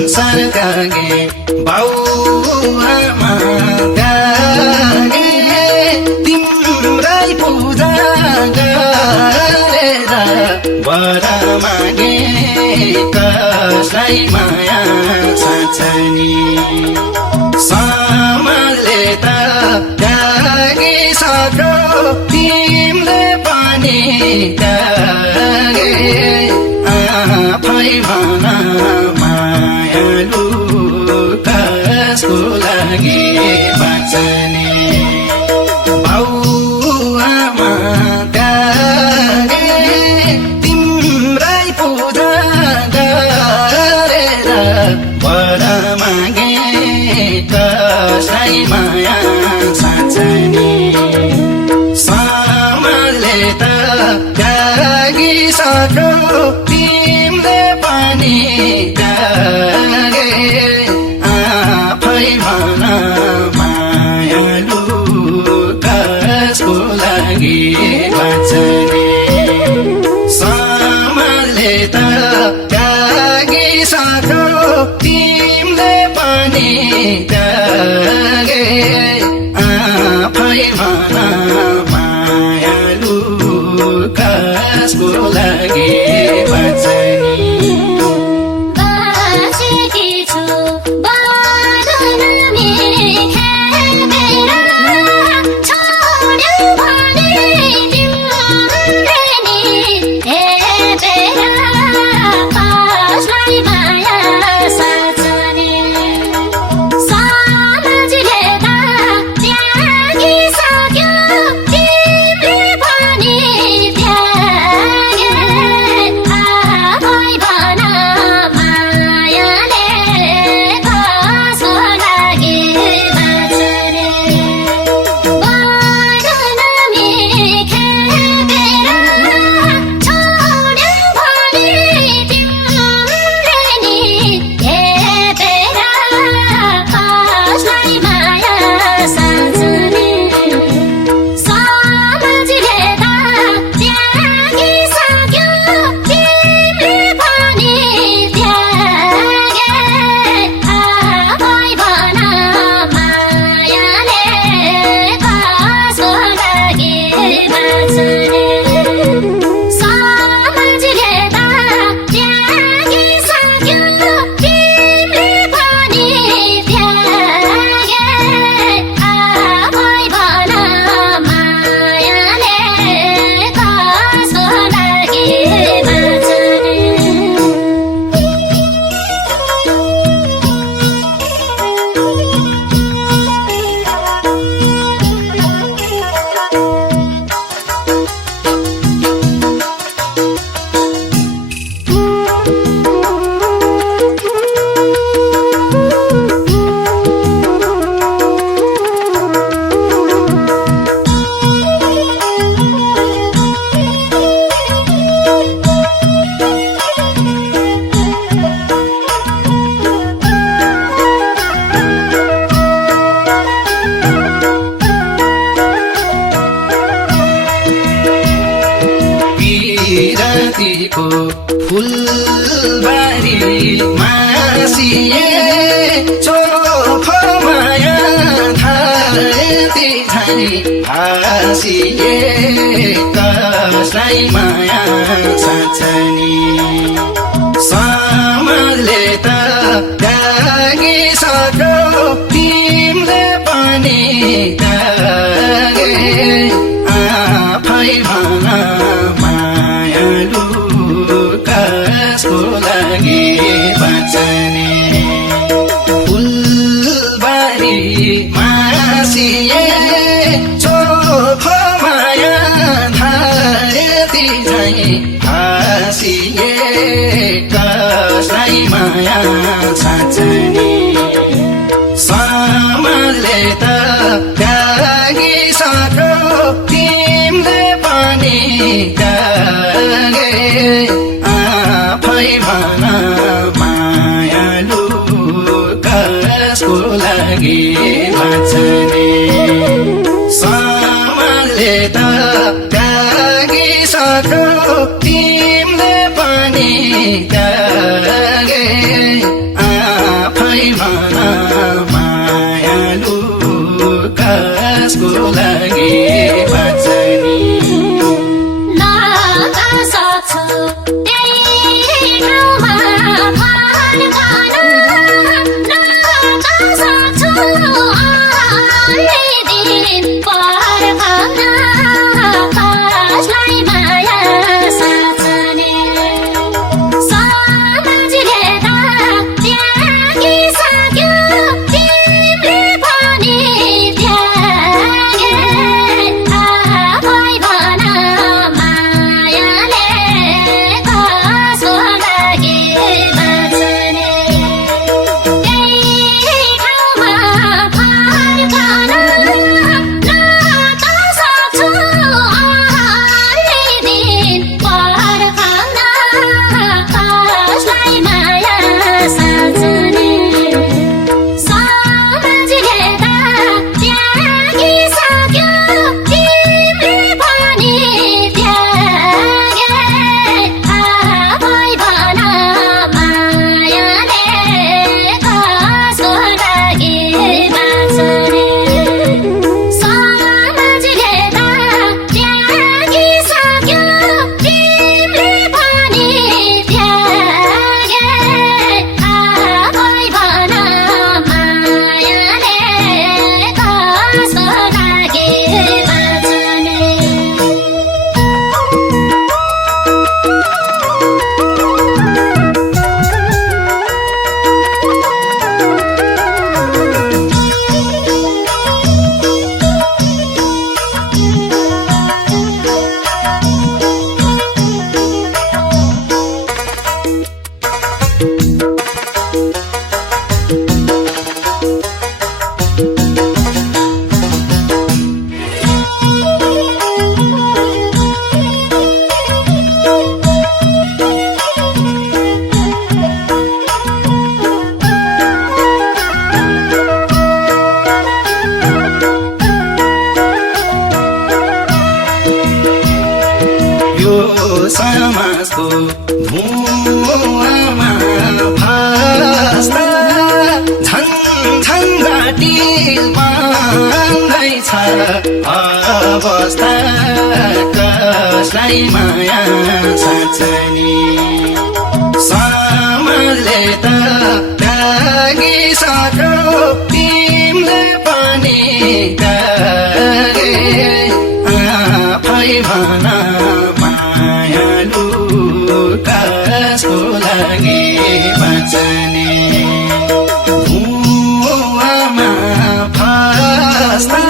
संसार कागे बाउआमा कागे तिम्रै पूजा गरेर वर मागे कसलाई माया साँच्चै समाजले त त्यागिसक्यो तिमीले पनि त्यागे आफै भन मायालु कसको लागि बाँच्ने बाउआमा त्यागे तिम्रै पूजा गरेर वर मागे कसलाई माया साँच्चै समाजले त त्यागिसक्यो तिमीले पनि त्यागे आफै भन मायालु कसको लागि बाँच्ने समाजले त त्यागिसक्यो तिमीले पनि त्यागे आफै भन मायालु कसको लागि बाँच्ने रातिको फुलबारी मासिए चोखो माया थाती थाई भासिए कसलाई माया साँच्चै समाजले त त्यागिसक्यो तिमीले पनि त्यागे आफै भन कसको लागि बाँच्ने फुलबारी मासिए चोखो माया धारती झैँ हाँसिए कसलाई माया साँच्चै समाजले त त्यागिसक्यो तिमीले पनि त्यागे आफै भन मायालु कसको लागि बाँच्ने समाजले त त्यागिसक्यो तिमीले पनि त्यागे बाँध्दैछ अवस्था कसलाई माया साँच्चनी समाजले त त्यागिसक्यो तिमीले पनि त्यागे आफै भन मायालु कसको लागि बाँच्ने भुवामा फस्दा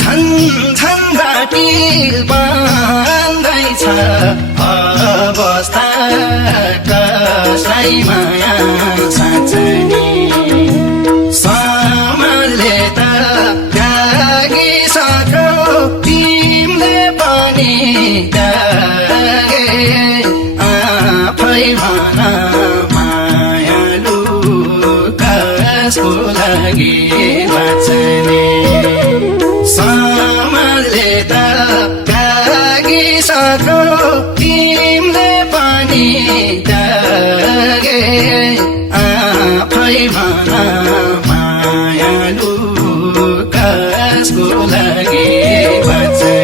छन् घाटी बाँध्दैछ अवस्था कसलाई माया साँच्चनी समाजले त त्यागिसक्यो तिमीले पनि त्यागे आफै भन मायालु कसको लागि बाँच्ने समाजले त त्यागिसक्यो तिमीले पनि त्यागे आफै भन मायालु कसको लागि बाँच्ने